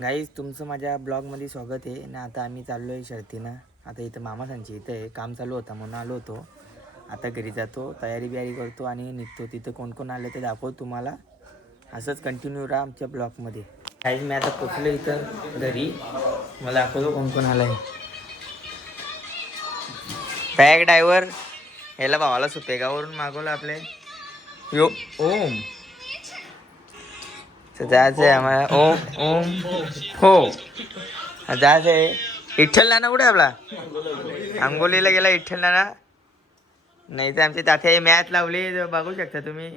Guys तुमचं माझ्या ब्लॉगमध्ये स्वागत आहे आणि आता आम्ही चाललो आहे शर्तीनं. आता इथं मामासांची इथं आहे, काम चालू होता म्हणून आलो होतो. आता घरी जातो, तयारी बियारी करतो आणि निघतो. तिथं कोण कोण आलं ते दाखवतो तुम्हाला. असंच कंटिन्यू राहा आमच्या ब्लॉगमध्ये. गाईज मी आता पोचलो इथं घरी, मला दाखवतो कोण कोण आलं आहे. बॅग ड्रायव्हर याला भावाला सुपेगावरून मागवलं आपले यो ओम. जायचं आहे आम्हाला. ओम ओम हो जायचं आहे. विठ्ठल नाना कुठे आपला? आंबोलीला गेला विठ्ठल नाना. नाही तर आमची तात्या मॅच लावली बघू शकता तुम्ही.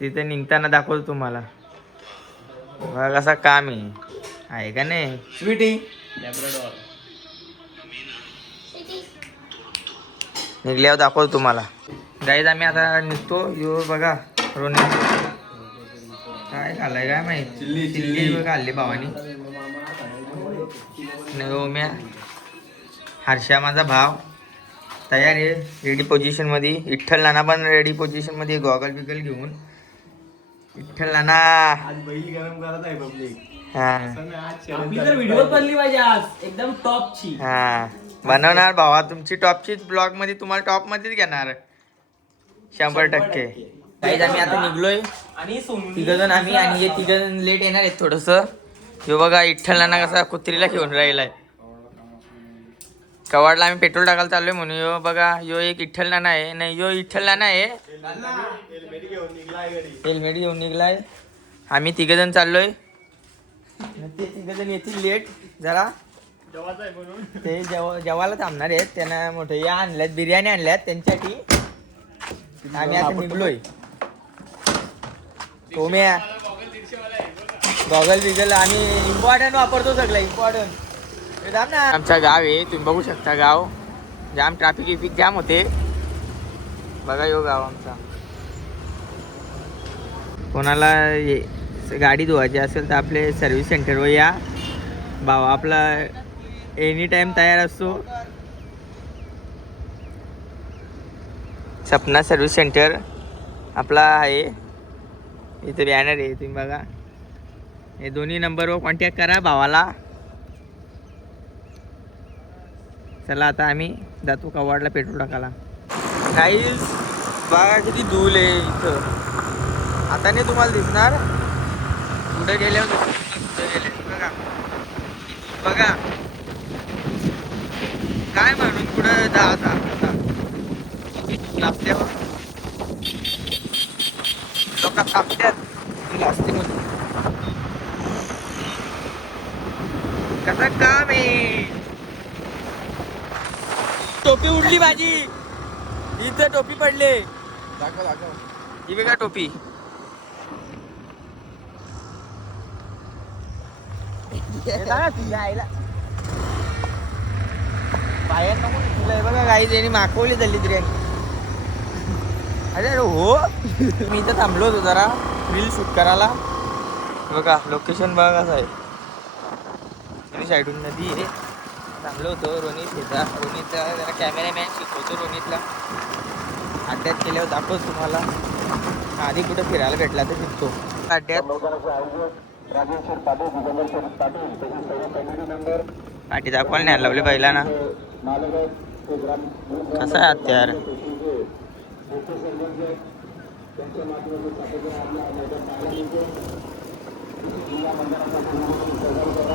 तिथे निघताना दाखवतो तुम्हाला. बघा कसा काम आहे का नाही स्वीटी. निघल्यावर दाखवतो तुम्हाला. गाईज आम्ही आता निघतो. यो बघा रोनी काय खाल्लाय काय माहित. चिल्ली खाल्ली भावानी. ओम्या हर्षा माझा भाव तयार आहे रेडी पोझिशन मध्ये. विठ्ठल नाना पण रेडी पोझिशन मध्ये गॉगल बिगल घेऊन. विठ्ठल नाना व्हिडिओ बनली पाहिजे आज एकदम टॉपची. हा बनवणार भावा तुमची टॉपचीच. ब्लॉग मध्ये तुम्हाला टॉप मध्येच घेणार 100%. काहीच आम्ही आता निघलोय आणि तिघजण आम्ही आणि हे तिघजण लेट येणार आहेत थोडस. ह्यो बघा विठ्ठल नाना कसा कुत्रीला घेऊन राहिलाय. कवाडला आम्ही पेट्रोल टाकायला चाललोय म्हणून. यो बघा यो एक विठ्ठल नाना आहे. नाही यो विठ्ठल नाना आहे. हेल्मेट घेऊन निघलाय. आम्ही तिघजण चाललोय. ते तिघजण येतील लेट जरा. ते जेवायला थांबणार आहेत. त्यांना मोठे या आणल्यात बिर्याणी आणल्यात त्यांच्यासाठी. आम्ही आता निघलोय. ओम्या गॉगल बिगल आम्ही इम्पॉर्टंट वापरतो सगळं इम्पॉर्टंट. आमचा गाव आहे तुम्ही बघू शकता. गाव जाम ट्रॅफिक जाम होते. बघा यो गाव आमचा. कोणाला गाडी धुवायची असेल तर आपले सर्व्हिस सेंटरवर या. भावा आपला एनी टाइम तयार असतो. सपना सर्व्हिस सेंटर आपला आहे. इथे बॅनर आहे तुम्ही बघा. हे दोन्ही नंबरवर कॉन्टॅक्ट करा भावाला. चला आता आम्ही जातो कवाडला पेट्रोल टाकायला. गाईज बघा किती धूल आहे इथं. आता नाही तुम्हाला दिसणार. कुठे गेल्यावर कुठे गेले बघा. बघा काय म्हणून कुठं जाता लागल्यावर लोक कापत्यात लास्टिंगमध्ये. कसं काम आहे. टोपी उडली माझी. इथं टोपी पडले. ही बघा टोपी. बाहेर नको तुला. बघा काही त्यांनी मागवली झाली तरी. अरे हो मी इथं थांबलो होतो जरा रील शूट करायला. बघा लोकेशन बघा कसं आहे. साईडून नदी आहे. थांबलो होतो रोनित होता. रोनितला जरा कॅमेरामॅन शिकवतो रोनितला. अड्ड्यात केल्यावर दाखवतो तुम्हाला. आधी कुठं फिरायला भेटला तर शिकतो अड्ड्यात. पाठी दाखवायला नाही लावले पहिला ना. कसं आहे हत्यार.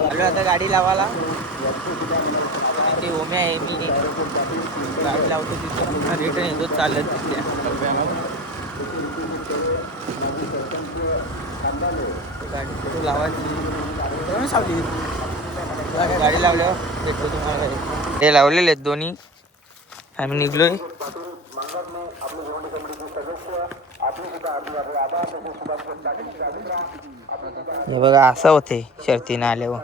आलो आता गाडी लावायला. ते ओम्या आहे मी गाडी लावतो तिथं रिटर्न येतो चालत तिथल्या. गाडी लावायची. गाडी लावल्यावर भेटतो तुम्हाला. हे लावलेले आहेत दोन्ही. आम्ही निघलोय. हे बघा असं होते शर्तीनं आल्यावर.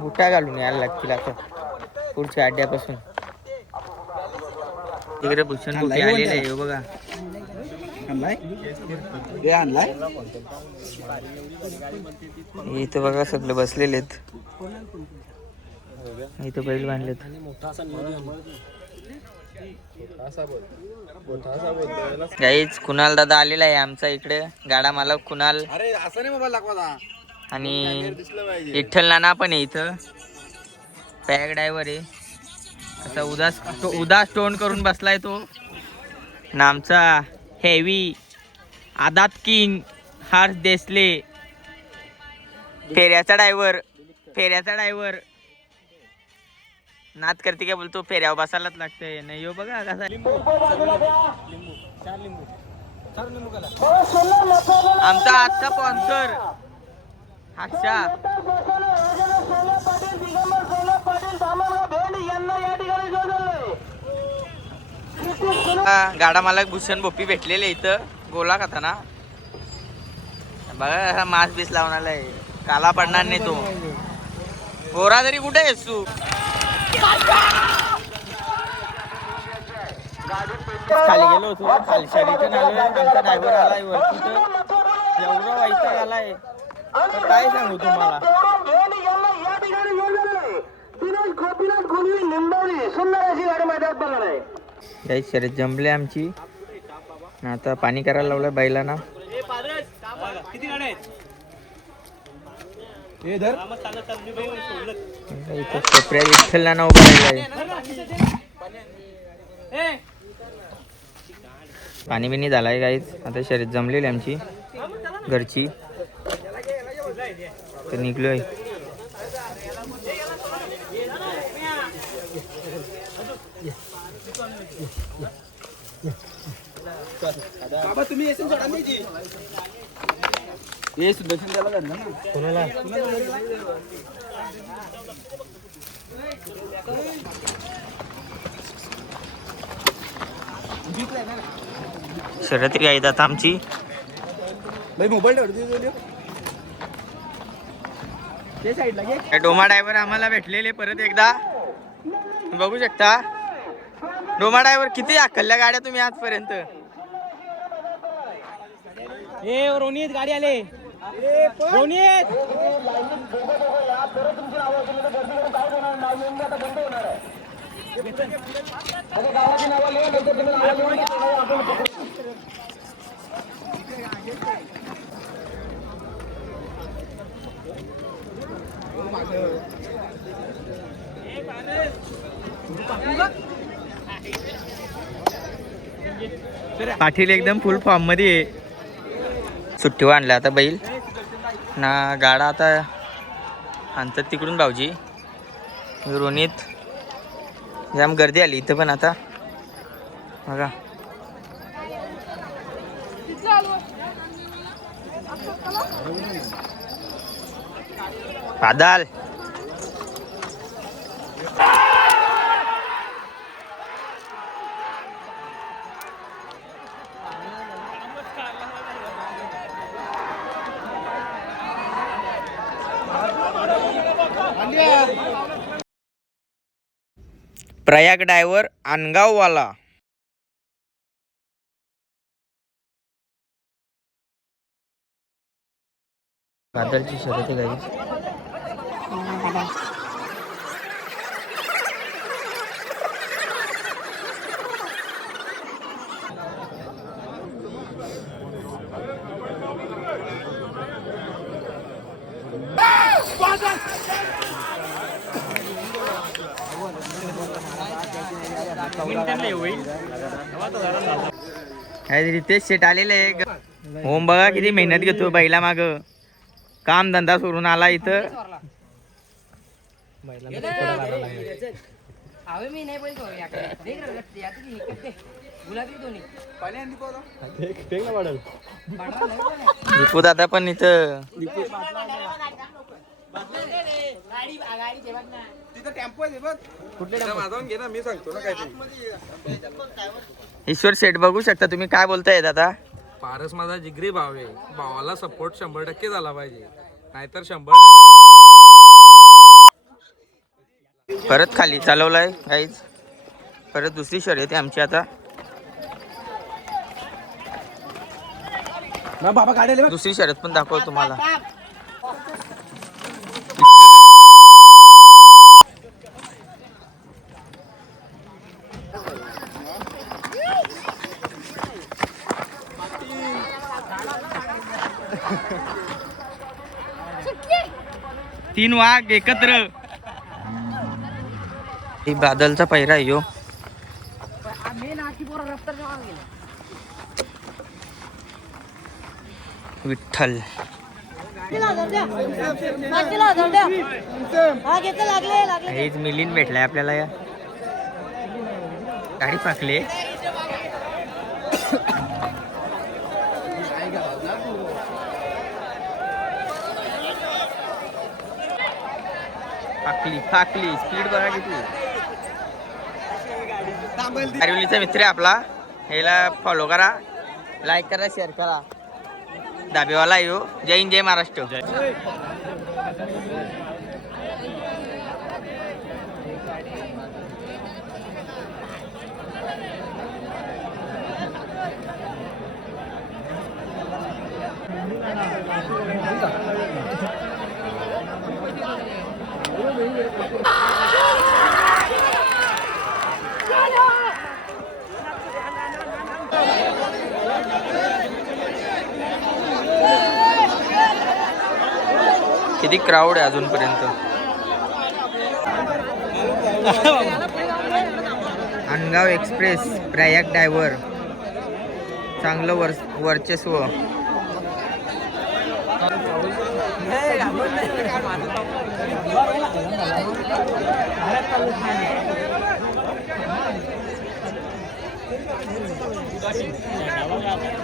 बुटा घालून यायला लागतील आता पुढच्या अड्ड्यापासून. तिकडे भूषण बुके आलेले आहे बघा. इथं बघा सगळे बसलेले आहेत. इथं बैल बांधलेत. गाईच कुणाल दादा आलेला आहे आमचा इकडे गाडा मालक कुणाल. अरे असं नाही मोबाईल दाखवा आणि विठ्ठल नाना पण आहे इथं. पॅग ड्रायव्हर आहे. असा उदास टोन करून बसलाय तो. ना आमचा हेवी आदात किंग हर्ष देसले फेऱ्याचा ड्रायव्हर नाद करते काय बोलतो फेऱ्यावर बसायलाच लागतंय. नाही हो बघा कसा आमचा आजचा स्पॉन्सर अच्छा गाडा मालक भूषण बोपी भेटलेले इथं गोला खाताना. बघा मास्क बीस लावून आलाय काला पडणार नाही तो. गोरा तरी कुठे आहेस तू. खाली गेलो होतो खालच्या रिटर्न आलोय. आमचा ड्रायव्हर आलाय वरती तर एवढा वैताग आलाय तर काय सांगू तुम्हाला. काही शर्यत जमले आमची. आता पाणी करायला लावलंय बैलांना. इथं कोपऱ्यात विठ्ठल नाना उभा राहिलाय. पाणी बिनी झालाय काहीच. आता शर्यत जमलेली आमची घरची तर निघलोय. बाबा तुम्ही येशील सोडा नाही हे सुदर्शन त्याला करणार ना कोणाला शर्यत काय आता आमची. भाई मोबाईल ते साईडला घे. डोमा ड्रायव्हर आम्हाला भेटलेले परत एकदा बघू शकता. डोमा ड्रायव्हर किती आखल्या गाड्या तुम्ही आजपर्यंत. रोनित गाडी आले रोनित. पाटील एकदम फुल फॉर्म मध्ये आहे. सुट्टीवर आणला आता बैल ना गाडा आता आणतात तिकडून भाऊजी. रोनित जाम गर्दी आली इथं पण आता बघा. बादल प्रयाग ड्रायव्हर अनगाववाला. बादलची शर्यत आहे काही. रितेश शेट आलेले आहे. होम बघा किती मेहनत घेतो बैला माग. काम धंदा सोडून आला इथं. दीपू दादा पण इथं. ईश्वर शेठ बघू शकता तुम्ही काय बोलताय दादा. पारस माझा जिगरी भाव आहे. भावाला सपोर्ट 100% झाला पाहिजे नाहीतर 100. परत खाली चालवलाय काहीच. परत दुसरी शर्यत आहे आमची आता. बाबा गाडी दुसरी शर्यत पण दाखवतो तुम्हाला. तीन वाघ एकत्र. ही बादलचा पहिरा आहे यो. विठ्ठल हेच मिलिंद भेटलाय आपल्याला. या गाडी पाकले. फाकली स्पीड बघा किती. आरिवलीचा मित्र आहे आपला. ह्याला फॉलो करा, लाईक करा, शेअर करा. दाबेवाला येऊ. जय हिंद जय महाराष्ट्र. किती क्राऊड आहे अजूनपर्यंत. अनगाव एक्सप्रेस प्रयाग ड्रायव्हर चांगलं वर्चस्व.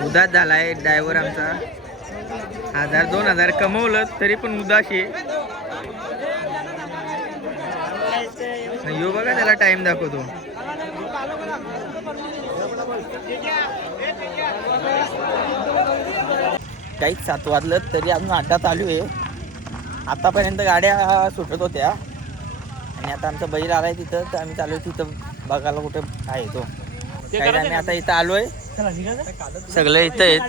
उदास झालाय ड्रायव्हर आमचा. 1000-2000 कमवलं तरी पण उदास आहे. यो बघा त्याला टाइम दाखवतो. काहीच 7 वाजलं तरी अजून अड्डा चालू आहे. आतापर्यंत गाड्या सुटत होत्या आणि आता आमचा बैल आलाय तिथं, तर आम्ही चालू तिथं बघायला कुठे आहे तो. काही आम्ही आता इथं आलोय. सगळं इथं आहेत.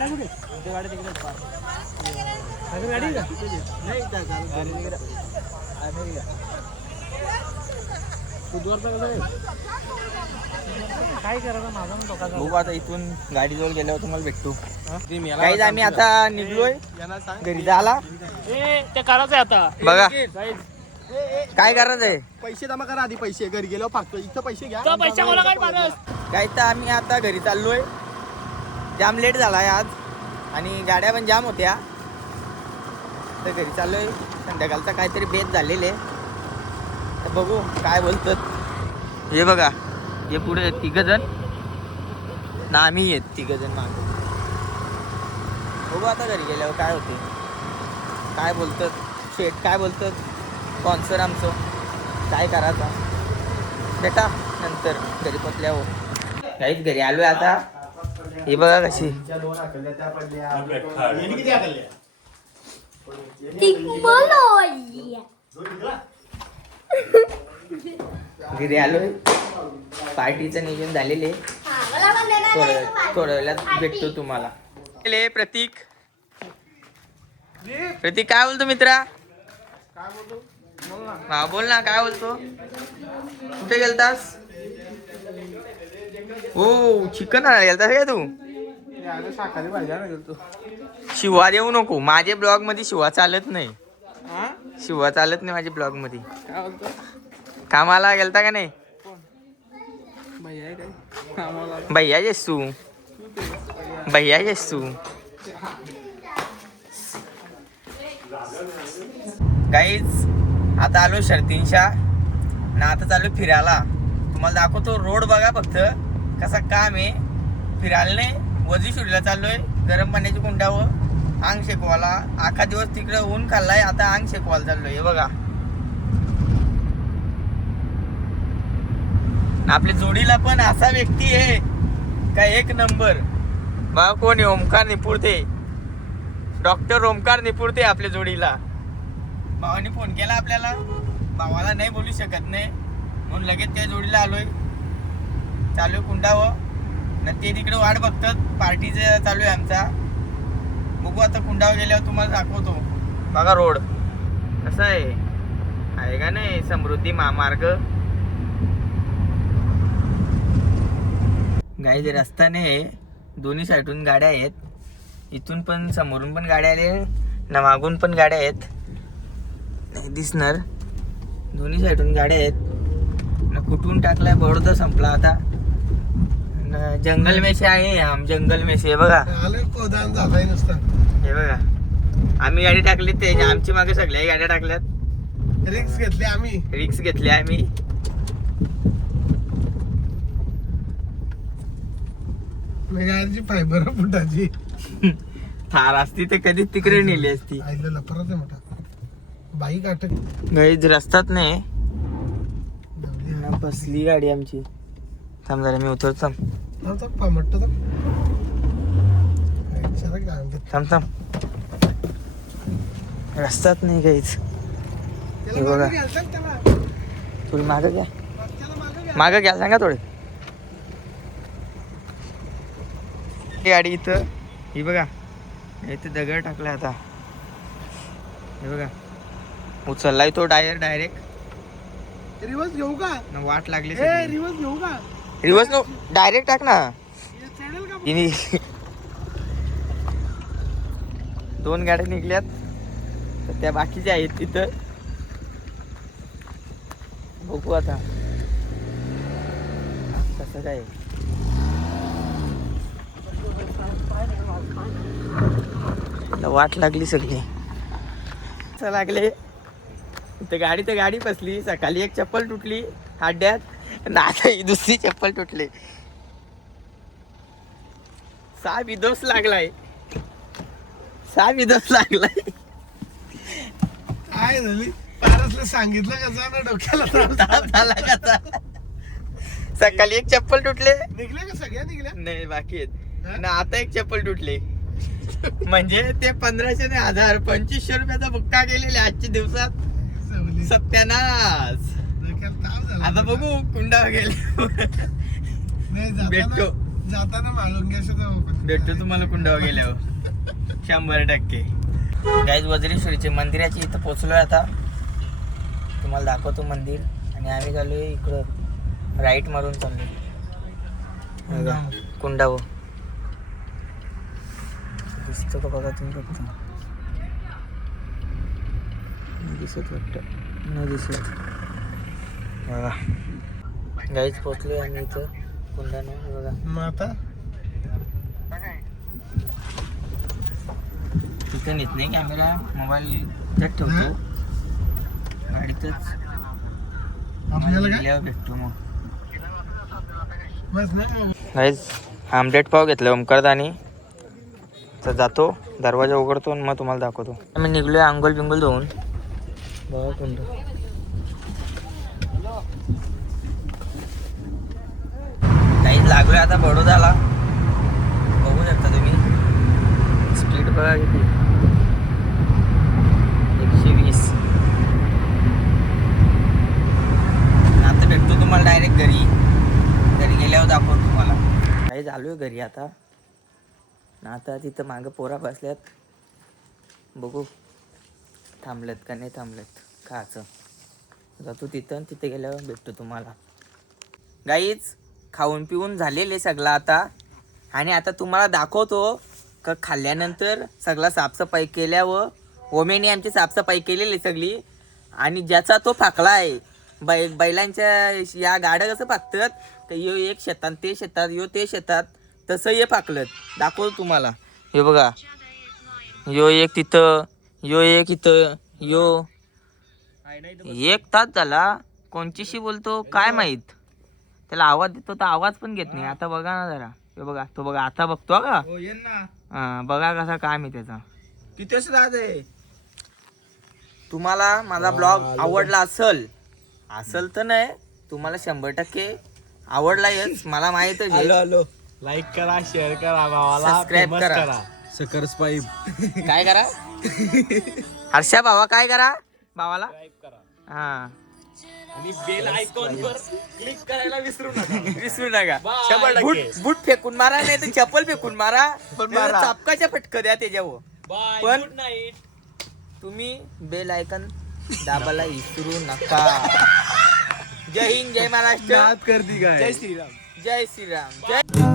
बघू आता इथून गाडीजवळ गेल्यावर तुम्हाला भेटतो. काही आम्ही आता निघलोय घरी जायला. ते करायचंय आता. बघा काय करायचंय. पैसे जमा करा आधी. पैसे घरी गेल्यावर फाकतो. इथं पैसे घ्या. पैसे मला काय पाहिजे. काही तर आम्ही आता घरी चाललोय. जाम लेट झालाय आज आणि गाड्या पण जाम होत्या, तर घरी चाललोय. संध्याकाळचा काहीतरी बेत झालेले, तर बघू काय बोलतात. हे बघा हे पुढे 3 जण ना आम्ही येत 3 जण मागे. बघू आता घरी गेल्यावर काय होते, काय बोलतात शेट, काय बोलतात स्पॉन्सर आमचं, काय करायचं बेटा नंतर घरी पोचल्यावर. काहीच घरी आलोय आता. हे बघा कशी घरी आलोय. पार्टीचं नियोजन झालेले. थोड्या वेळात भेटतो तुम्हाला. प्रतीक काय बोलतो मित्रा. हा बोल ना, काय बोलतो. कुठे गेलतास. हो चिकन आणायला गेलतास काय तू. शाकाहारी भाजी आणायला गेलतो. शिवा देऊ नको. माझ्या ब्लॉग मध्ये शिवा चालत नाही. शिवा चालत नाही माझ्या ब्लॉग मध्ये. काय बोलतो. कामाला गेलता का नाही. भैया काय भैया येसू, भैया येसू. गाईज आता आलो शर्तींशा ना. आता चालू फिरायला. तुम्हाला दाखवतो रोड बघा फक्त कसा काम आहे. फिरायला नाही, वजी शूटला चाललोय. गरम पाण्याची कुंडावर अंग शेकवाला. आखा दिवस तिकडे ऊन खाल्लाय, आता अंग शेकवायला चाललोय. हे बघा आपल्या जोडीला पण असा व्यक्ती आहे का एक नंबर. बघा कोण आहे. ओमकार निपुरते, डॉक्टर ओमकार निपुरते आपल्या जोडीला. भावाने फोन केला आपल्याला. भावाला नाही बोलू शकत नाही म्हणून लगेच त्या जोडीला आलोय. चालू कुंडावर ना, ते तिकडे वाट बघतात. पार्टीचं चालू आहे आमचा. बघू आता कुंडावर गेल्यावर तुम्हाला दाखवतो. बघा रोड कसा आहे का नाही. समृद्धी महामार्ग. गाई रस्त्याने दोन्ही साईडून गाड्या आहेत. इथून पण समोरून पण गाड्या आले ना, मागून पण गाड्या आहेत. नाही दिसणार, दोन्ही साईडून गाड्या आहेत ना. कुठून टाकलाय बडोदा संपला आता. न जंगल मेसे आहे, आम जंगल मेसे. हे बघा, हे बघा, आम्ही गाडी टाकली ते आमची मागे सगळ्या गाड्या टाकल्यात. रिक्स घेतली आम्ही. गाडीची फायबर फुटाची थार असती ते कधीच तिकडे नेली असती. आईला परत आहे मोठा बाईक अटक गाईज रस्ताच नाही ना, बसली गाडी आमची. थांब जरा मी उतरतो. थांब थांब, रस्ताच नाही काहीच. हे बघा, तुला मागं घ्या, मागं घ्या सांगा थोडे. ही गाडी इथं, ही बघा इथं दगड टाकलाय आता. हे बघा, उचललाय तो डायरेक्ट. रिवर्स घेऊ का? वाट लागली. रिवर्स घेऊ का? रिवर्स नो, डायरेक्ट टाक ना. चढेल का? तिने 2 गाड्या निघल्यात, तर त्या बाकीच्या आहेत तिथं. बघू आता कसं काय. वाट लागली सगळी. असं लागले इथं गाडी, तर गाडी फसली. सकाळी एक चप्पल तुटली हाड्यात, आणि आता ही दुसरी चप्पल तुटली. 6 विदोस लागलाय, 6 विदोस लागलाय. काय झाली? पारसला सांगितलं का जा ना डोक्याला त्रास झाला कसा. सकाळी एक चप्पल तुटले, निघल्या का सगळ्या निघल्या? नाही बाकी आहेत ना. आता एक चप्पल तुटले, म्हणजे ते 1500 नाही 1000 2500 रुपयाचा बुक्का गेलेले आजच्या दिवसात. सवली. सत्यानाश. डोक्याला ताप झाला. आता बघू कुंडा गेले. नाही भेटतो. जाताना मालुंग्याचं भेटतो तुम्हाला कुंडावर गेल्यावर 100%. गाईज वज्रेश्वरीचे मंदिराची इथं पोचलोय आता. तुम्हाला दाखवतो मंदिर. आणि आम्ही चाललोय इकडं राईट मारून चाललोय कुंडावर. दिसतो का बघा तुम्ही फक्त. दिसत वाटतं, न दिसत. बघा गाईज पोचलोय आम्ही इथं कुंडानं. बघा माता तिथं नेत नाही कॅमेरा, मोबाईल त्यात ठेवतो गाडीतच. आपल्याला काय गेल्यावर भेटतो मग. बस ना. गाईज आमलेट पाव घेतलं ओमकारदानी, तर जातो दरवाजा उघडतो आणि मग तुम्हाला दाखवतो. आम्ही निघलोय अंघोल बिंगोल धुवून. बघा कुंड. गाईज लागलोय आता बडोद्याला. बघू शकता तुम्ही स्पीड बघा किती, 120. आता भेटतो तुम्हाला डायरेक्ट घरी गेल्यावर दाखवतो तुम्हाला. काही झालोय घरी आता. आता तिथं मागं पोरा बसल्यात, बघू थांबलेत का नाही थांबलेत. खायचं जातो तिथं, तिथे गेल्यावर भेटतो तुम्हाला. गाईच खाऊन पिऊन झालेले सगळं आता. आणि आता तुम्हाला दाखवतो का खाल्ल्यानंतर सगळा साफसफाई केल्यावर. ओमेने आमची साफसफाई केलेली सगळी. आणि ज्याचा तो फाकला आहे. बैलांच्या या गाड्या कसं फाकतात, तर यो एक शेतात ते शेतात, यो ते शेतात, तसं हे फाकलं. दाखवतो तुम्हाला. हे बघा, यो एक तिथं, यो एक इथं, यो 1 तास झाला. कोणचीशी बोलतो काय माहीत. त्याला आवाज देतो तर आवाज पण घेत नाही. आता बघा ना जरा, हे बघा तो बघा आता बघतो का. हा बघा कसा काय मी त्याचा किती राहते. तुम्हाला माझा ब्लॉग आवडला असल तर नाही, तुम्हाला 100% आवडलायच मला माहितच आहे. हॅलो लाईक करा, शेअर करा, भावाला सबस्क्राईब करा. सकरस्पाईप काय करा हर्षा भावा, काय करा भावाला. हा आणि बेल आयकॉन वर क्लिक करायला विसरू नका. बूट फेकून मारा, नाही तर चप्पल फेकून मारा, पण चापकाच्या फटक द्या त्याच्यावर. बाय, पण गुड नाईट. तुम्ही बेल आयकॉन दाबायला विसरू नका. जय हिंद, जय महाराष्ट्र, करती काय. जय श्रीराम, जय श्रीराम, जय.